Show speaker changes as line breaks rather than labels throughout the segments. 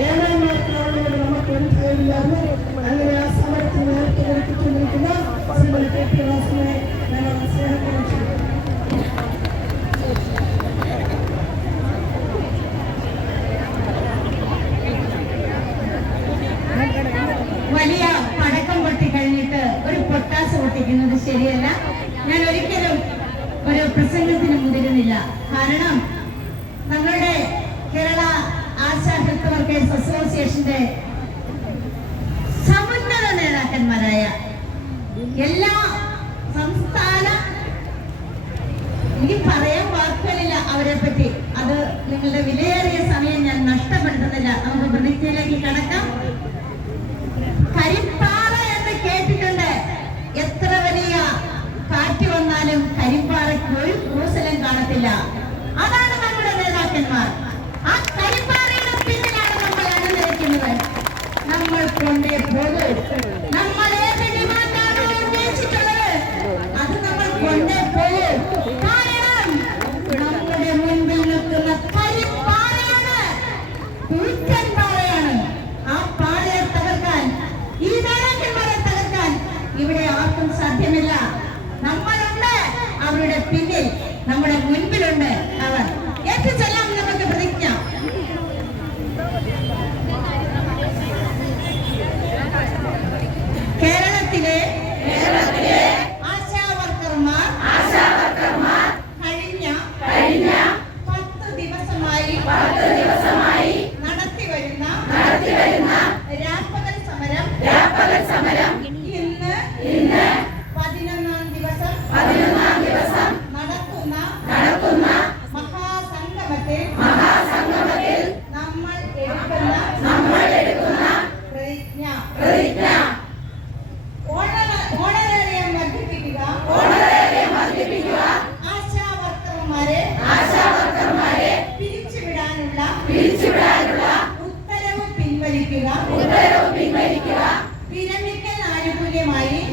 ఏమైనా మాట్లాడలేదు నమ్మకం తెలియాలి അങ്ങനെ ആ സമരത്തിന് നേരത്തെ കൊടുത്തിട്ടുണ്ടെങ്കിൽ
സംസാരിക്കുന്നത് ശരിയല്ല. ഞാൻ ഒരിക്കലും ഒരു പ്രസംഗത്തിന് മുതിരുന്നില്ല. കാരണം തങ്ങളുടെ കേരള ആശാ ഹെൽത്ത് അസോസിയേഷന്റെ സമുന്നത നേതാക്കന്മാരായ എല്ലാ സംസ്ഥാന എനിക്ക് പറയാൻ വാക്കുകളില്ല അവരെ പറ്റി അത് നിങ്ങളുടെ വിലയേറിയ സമയം ഞാൻ നഷ്ടപ്പെടുത്തുന്നില്ല. നമുക്ക് പ്രതിജ്ഞയിലേക്ക് കടക്കാം. കാണത്തില്ല അതാണ് നമ്മുടെ നേതാക്കന്മാർ. ആ കരിപ്പാറയുടെ പിന്നിലാണ് നമ്മൾ അണിനിരക്കുന്നത്. നമ്മൾ കൊണ്ടേ പോകും. നമ്മൾ ഏത് ഡിമാൻഡാണോ ഉന്നയിച്ചിട്ടുള്ളത്? അത് നമ്മൾ കൊണ്ടേ പോകും. കാരണം നമ്മുടെ മുൻപിൽ നിൽക്കുന്ന കരിപ്പാറയാണ് കൂറ്റൻ പാറയാണ്. ആ പാറയെ തകർക്കാൻ ഈ നേതാക്കന്മാരെ തകർക്കാൻ ഇവിടെ ആർക്കും സാധ്യമില്ല. നമ്മളുണ്ട്. അവരുടെ പിന്നിൽ നമ്മുടെ മുൻപിലുണ്ട്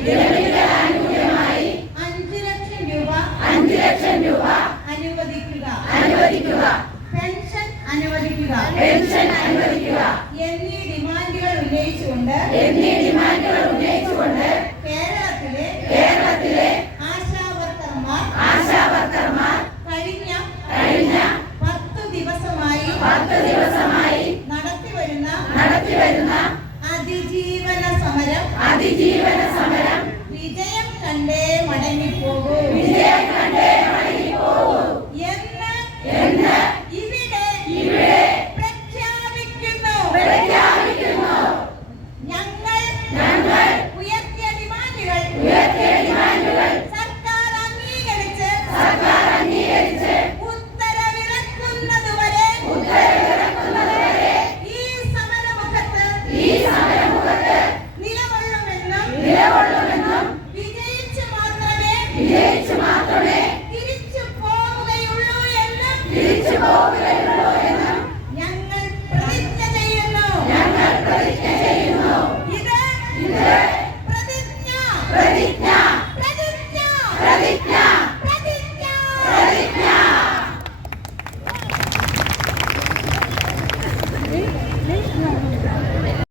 ആനുകൂല്യമായി അഞ്ചു ലക്ഷം രൂപ അഞ്ചു ലക്ഷം രൂപ അനുവദിക്കുക. അനുവദിക്കുക. പെൻഷൻ അനുവദിക്കുക. പെൻഷൻ അനുവദിക്കുക. എന്നീ ഡിമാൻഡുകൾ ഉന്നയിച്ചുകൊണ്ട് എന്നീ ഡിമാൻഡുകൾ ഉന്നയിച്ചുകൊണ്ട് കേരളത്തിലെ കേരളത്തിലെ കഴിഞ്ഞ കഴിഞ്ഞ പത്ത് ദിവസമായി പത്ത് ദിവസമായി അതിജീവന സമരം അതിജീവന സമരം விஜயம் கண்டே மடங்கி போகும். விஜயம் கண்டே തിരിച്ചു പോവുകയുള്ളൂ